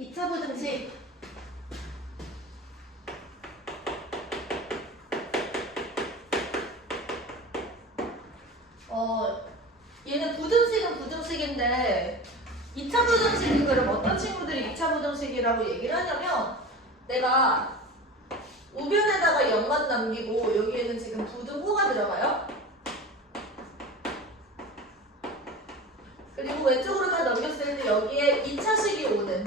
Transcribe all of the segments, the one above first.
2차 부등식 얘는 부등식은 부등식인데 2차 부등식이 그럼 어떤 친구들이 2차 부등식이라고 얘기를 하냐면 내가 우변에다가 0만 남기고 여기에는 지금 부등호가 들어가요. 그리고 왼쪽으로 다 넘겼을 때 여기에 2차식이 오는,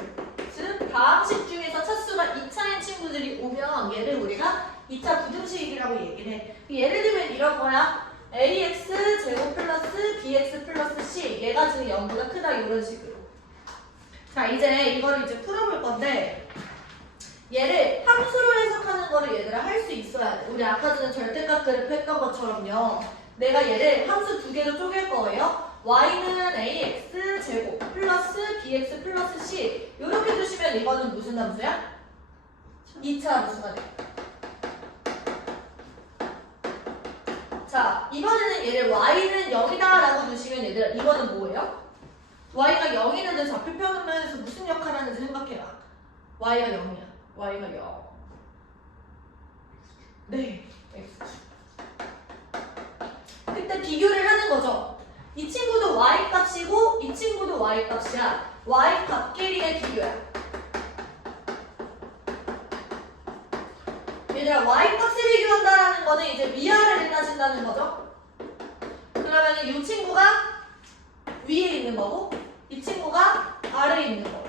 즉 다음식 중에서 차수가 2차인 친구들이 오면 얘를 우리가 2차 부등식이라고 얘기를 해. 예를 들면 이런 거야. ax 제곱 플러스 bx 플러스 c, 얘가 지금 0보다 크다 이런 식으로. 자, 이제 이거를 이제 풀어볼 건데 얘를 함수로 해석하는 거를 얘들아 할 수 있어야 돼. 우리 아까 전에 절대값 그래프 했던 것처럼요. 내가 얘를 함수 두 개로 쪼갤 거예요. y는 ax 제곱 플러스 bx 플러스 c 이렇게 두시면 이거는 무슨 함수야? 2차 함수가 돼. 자, 이번에는 얘를 y는 0이다 라고 두시면 얘들아 이거는 뭐예요? y가 0이 있는데 좌표 표현하면서 무슨 역할을 하는지 생각해봐. y가 0이야. y가 0. 네, x축. 그때 비교를 하는 거죠. 이 친구도 y 값이고 이 친구도 y 값이야. y 값끼리의 비교야. 얘들아 y 값을 비교한다라는 거는 이제 위아래를 따진다는 거죠. 그러면 이 친구가 위에 있는 거고 이 친구가 아래에 있는 거예요.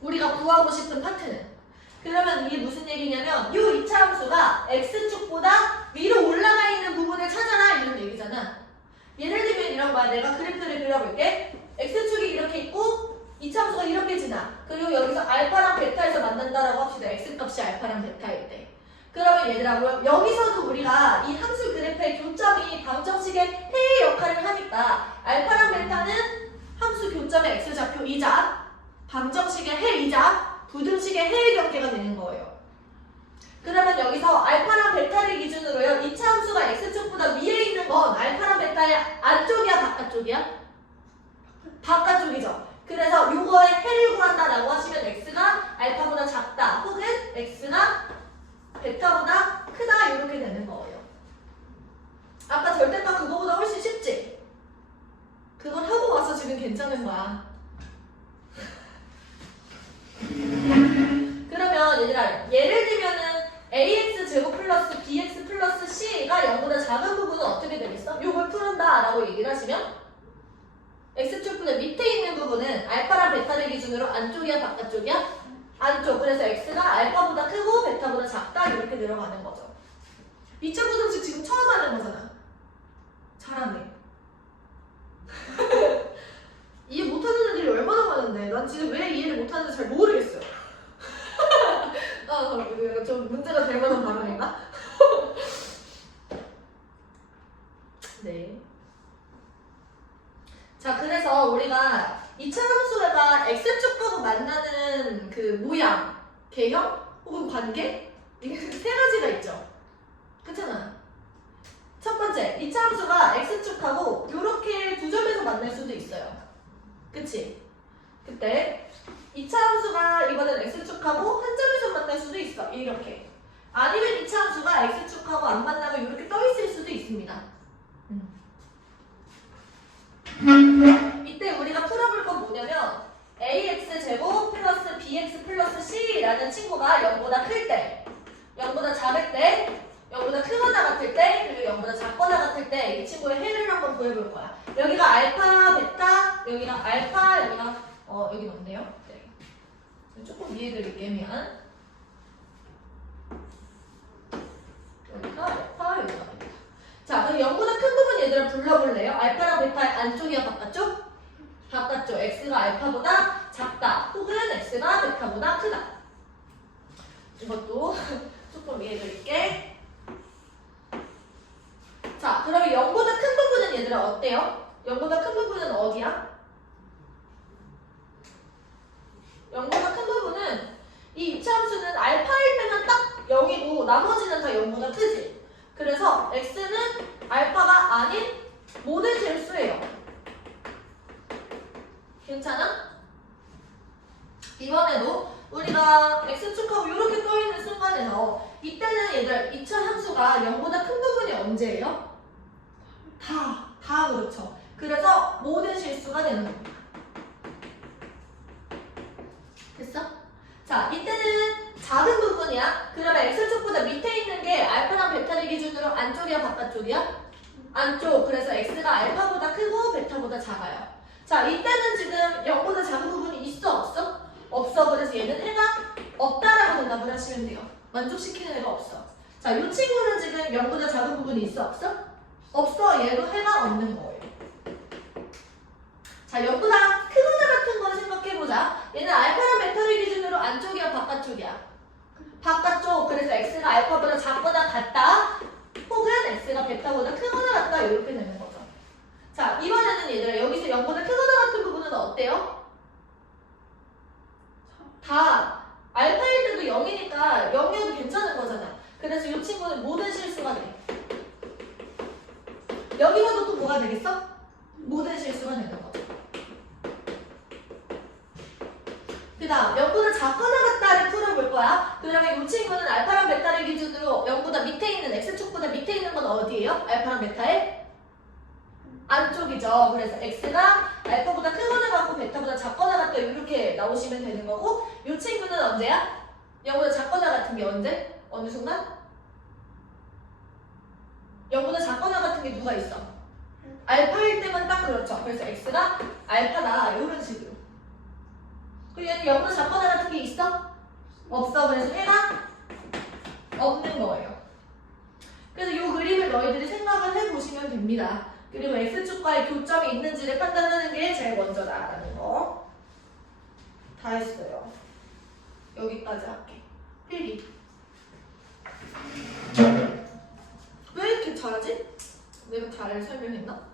우리가 구하고 싶은 파트는. 그러면 이게 무슨 얘기냐면 이 2차 함수가 x축보다 위로 올라가 있는 부분을 찾아라 이런 얘기잖아. 예를 들면 이런 거야. 내가 그래프를 그려볼게. x축이 이렇게 있고 2차 함수가 이렇게 지나. 그리고 여기서 알파랑 베타에서 만난다라고 합시다. x값이 알파랑 베타일 때. 그러면 얘들아 여기서도 우리가 이 함수 그래프의 교점이 방정식의 해의 역할을 하니까 알파랑 베타는 함수 교점의 x좌표이자 방정식의 해이자 부등식의 해의 관계가 되는 거예요. 그러면 여기서 알파랑 베타를 기준으로요. 2차 함수가 x축보다 위에 있는 건 알파랑 베타의 안쪽이야 바깥쪽이야? 바깥쪽이죠. 그래서 요거의 해를 구한다라고 하시면 x가 알파보다 작다 혹은 x가 베타보다 크다 이렇게 되는 거예요. 아까 절대값 그거보다 훨씬 쉽지? 그건 하고 와서 지금 괜찮은 거야. 그러면 얘들아 예를 들면은 ax 제곱 플러스 bx 플러스 c가 0보다 작은 부분은 어떻게 되겠어? 요걸 푸른다 라고 얘기를 하시면 x축보다 밑에 있는 부분은 알파랑 베타를 기준으로 안쪽이야 바깥쪽이야? 안쪽. 그래서 x가 알파보다 크고 베타보다 작다 이렇게 들어가는 거죠. 2차 부등식 지금 처음 하는 거잖아. 잘하네. 이해 못하는 애들이 얼마나 많은데 난 지금 왜 이해를 못하는지 잘 모르겠어요. 좀 문제가 될 만한 발언인가? 네. 자, 그래서 우리가 2차 함수가 x축하고 만나는 그 모양, 개형, 혹은 관계? 이게 세 가지가 있죠. 그렇잖아. 첫 번째, 2차 함수가 x축하고 이렇게 두 점에서 만날 수도 있어요. 그치? 그때 2차 함수가 이번엔 x축하고 한 점에서 만날 수도 있어. 이렇게. 아니면 2차 함수가 x축하고 안 만나고 이렇게 떠 있을 수도 있습니다. 이때 우리가 풀어볼 건 뭐냐면 ax 제곱 플러스 bx 플러스 c라는 친구가 0보다 클 때, 0보다 작을 때, 0보다 크거나 같을 때, 그리고 0보다 작거나 같을 때 이 친구의 해를 한번 구해볼 거야. 여기가 알파, 베타, 여기가 알파, 여기가 여기 없네요. 네. 조금 이해드릴게 미안. 여기가 알파, 여기가 베타. 자, 그럼 0보다 큰 부분 얘들아 불러볼래요? 알파랑 베타의 안쪽이야 바깥쪽? 바깥쪽. x가 알파보다 작다 혹은 x가 베타보다 크다. 이것도 조금 이해해드릴게. 자, 그러면 0보다 큰 부분은 얘들아 어때요? 0보다 큰 부분은 어디야? 0보다 큰 부분은 이 2차 함수는 알파일 때만 딱 0이고 나머지는 다 0보다 크지? 그래서 x는 알파가 아닌 모든 실수예요. 괜찮아? 이번에도 우리가 x축하고 이렇게 떠있는 순간에서 이때는 얘들 2차 함수가 0보다 큰 부분이 언제예요? 다 그렇죠. 그래서 모든 실수가 되는 겁니다. 됐어? 자, 이때는 작은 부분이야. 그러면 x축보다 밑에 있는 게 알파랑 베타를 기준으로 안쪽이야 바깥쪽이야? 안쪽. 그래서 x가 알파보다 크고 베타보다 작아요. 자, 이때는 지금 0보다 작은 부분이 있어 없어? 없어. 그래서 얘는 1가 없다라고 대답을 하시면 돼요. 만족시키는 애가 없어. 자, 이 친구는 지금 0보다 작은 부분이 있어 없어? 없어. 얘도 1가 없는 거예요. 자, 0보다 크거나 같은 거 생각해보자. 얘는 알파랑 베타를 기준으로 안쪽이야 바깥쪽이야? 바깥쪽. 그래서 x가 알파보다 작거나 같다. 혹은 x가 베타보다 크거나 같다. 이렇게 되는 거죠. 자, 이번에는 얘들아 여기서 0보다 크거나 같은 부분은 어때요? 다 알파일 때도 0이니까 0이어도 괜찮은 거잖아. 그래서 이 친구는 모든 실수가 돼. 여기서도 또 뭐가 되겠어? 모든 실수가 되는 거죠. 그 다음 0보다 작거나 같다를 풀어볼 거야. 그러면 이 친구는 알파랑 베타를 기준으로 0보다 밑에 있는 x축보다 밑에 있는 건 어디예요? 알파랑 베타의 안쪽이죠. 그래서 x가 알파보다 크거나 같고 베타보다 작거나 같다 이렇게 나오시면 되는 거고, 이 친구는 언제야? 0보다 작거나 같은 게 언제? 어느 순간? 0보다 작거나 같은 게 누가 있어? 알파일 때만 딱 그렇죠. 그래서 x가 알파다 이런 식으로. 그리고 얘는 0보다 작거나 같은 게 있어? 없어. 그래서 해가 없는 거예요. 그래서 이 그림을 너희들이 생각을 해보시면 됩니다. 그리고 x축과의 교점이 있는지를 판단하는 게 제일 먼저다라는 거. 다 했어요. 여기까지 할게. 필기. 왜 이렇게 잘하지? 내가 잘 설명했나?